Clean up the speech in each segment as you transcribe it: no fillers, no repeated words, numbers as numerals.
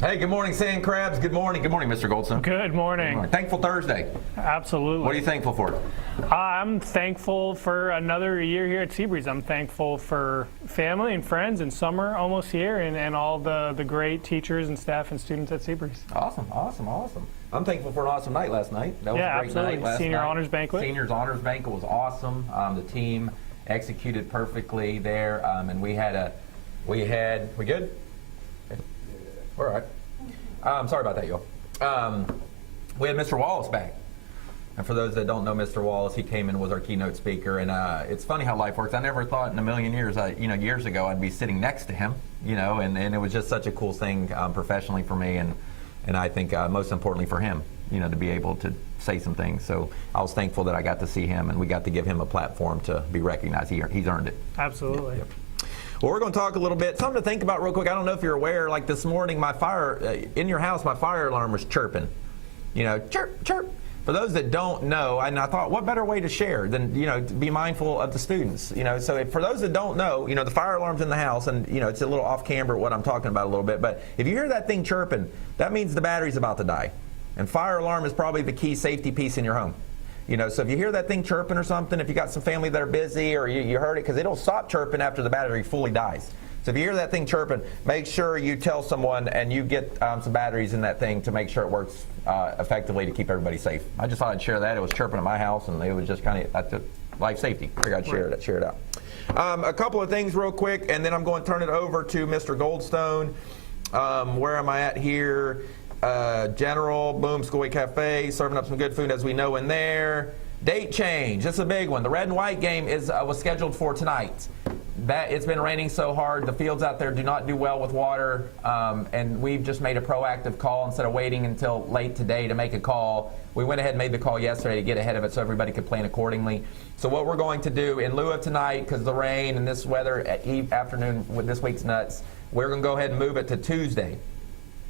Hey, good morning, Sand Crabs. Good morning. Good morning, Mr. Goldstone. Good morning. Good morning. Thankful Thursday. Absolutely. What are you thankful for? I'm thankful for another year here at Seabreeze. I'm thankful for family and friends and summer almost here and all the great teachers and staff and students at Seabreeze. Awesome. I'm thankful for an awesome night last night. That was a great absolutely. night last Senior night. Honors Banquet. Seniors Honors Banquet was awesome. The team executed perfectly there, and we good? Okay. All right. Sorry about that, y'all. We had Mr. Wallace back. And for those that don't know Mr. Wallace, he came in and was our keynote speaker. And it's funny how life works. I never thought in a million years, years ago, I'd be sitting next to him, and it was just such a cool thing professionally for me. And I think most importantly for him, to be able to say some things. So I was thankful that I got to see him and we got to give him a platform to be recognized. He's earned it. Absolutely. Yep. Well, we're going to talk a little bit. Something to think about real quick. I don't know if you're aware, like this morning, my in your house, my fire alarm was chirping. Chirp, chirp. For those that don't know, and I thought, what better way to share than, to be mindful of the students. So for those that don't know, the fire alarm's in the house, and, it's a little off camera what I'm talking about a little bit. But if you hear that thing chirping, that means the battery's about to die. And fire alarm is probably the key safety piece in your home. So if you hear that thing chirping or something, if you got some family that are busy or you heard it, because it'll stop chirping after the battery fully dies. So if you hear that thing chirping, make sure you tell someone and you get some batteries in that thing to make sure it works effectively to keep everybody safe. I just thought I'd share that. It was chirping at my house, and it was just kind of life safety. I got to share it out. A couple of things real quick, and then I'm going to turn it over to Mr. Goldstone. Where am I at here? General, boom, School Week Cafe, serving up some good food as we know in there. Date change, this is a big one. The red and white game was scheduled for tonight. It's been raining so hard, the fields out there do not do well with water, and we've just made a proactive call instead of waiting until late today to make a call. We went ahead and made the call yesterday to get ahead of it so everybody could plan accordingly. So what we're going to do in lieu of tonight, because the rain and this weather afternoon with this week's nuts, we're going to go ahead and move it to Tuesday.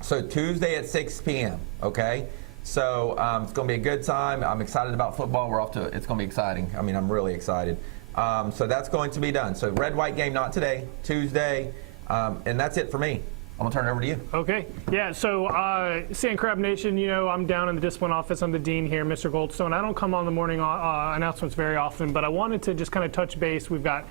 So Tuesday at 6 p.m., okay? So it's going to be a good time. I'm excited about football. It's going to be exciting. I mean, I'm really excited. So that's going to be done. So red-white game, not today, Tuesday, and that's it for me. I'm going to turn it over to you. Okay. Yeah, so Sand Crab Nation, I'm down in the discipline office. I'm the dean here, Mr. Goldstone. I don't come on the morning announcements very often, but I wanted to just kind of touch base. We've got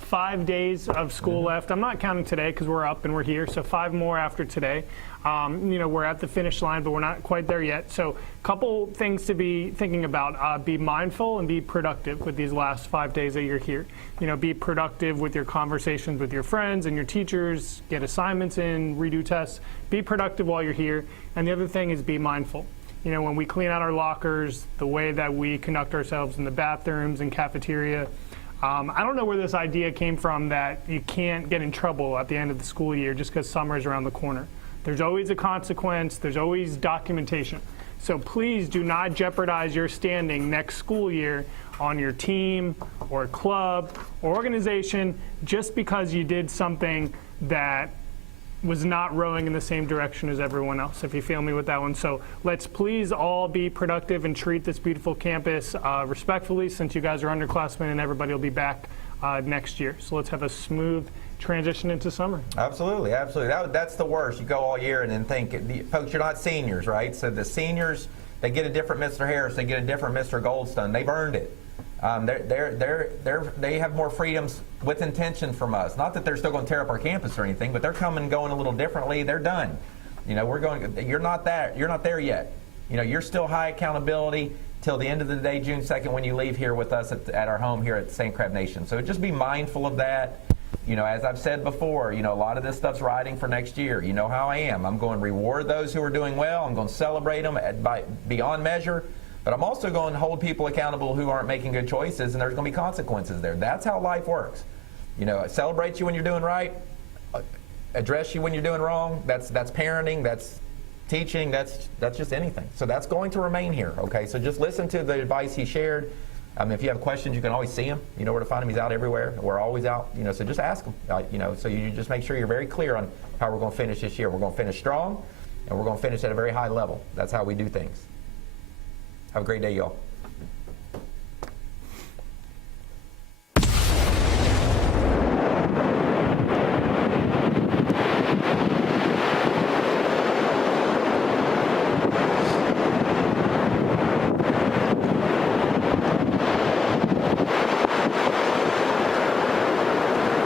5 days of school left. I'm not counting today because we're up and we're here, so 5 more after today. We're at the finish line, but we're not quite there yet. So a couple things to be thinking about. Be mindful and be productive with these last 5 days that you're here. Be productive with your conversations with your friends and your teachers, get assignments in, redo tests. Be productive while you're here. And the other thing is be mindful. When we clean out our lockers, the way that we conduct ourselves in the bathrooms and cafeteria, I don't know where this idea came from that you can't get in trouble at the end of the school year just because summer is around the corner. There's always a consequence. There's always documentation. So please do not jeopardize your standing next school year on your team or club or organization just because you did something that was not rowing in the same direction as everyone else, if you feel me with that one. So let's please all be productive and treat this beautiful campus respectfully, since you guys are underclassmen and everybody will be back next year. So let's have a smooth transition into summer. Absolutely. That's the worst. You go all year and then think, folks, you're not seniors, right? So the seniors, they get a different Mr. Harris, they get a different Mr. Goldstone. They've earned it. They have more freedoms with intention from us. Not that they're still going to tear up our campus or anything, but they're coming and going a little differently. They're done. You're not there yet. You're still high accountability till the end of the day, June 2nd, when you leave here with us at our home here at Sand Crab Nation. So just be mindful of that. As I've said before, a lot of this stuff's riding for next year. You know how I am. I'm going to reward those who are doing well. I'm going to celebrate them beyond measure. But I'm also going to hold people accountable who aren't making good choices, and there's going to be consequences there. That's how life works. Celebrate you when you're doing right, address you when you're doing wrong. That's parenting, that's teaching, that's just anything. So that's going to remain here, okay? So just listen to the advice he shared. If you have questions, you can always see him. You know where to find him. He's out everywhere. We're always out. So just ask him. So you just make sure you're very clear on how we're going to finish this year. We're going to finish strong, and we're going to finish at a very high level. That's how we do things. Have a great day, y'all.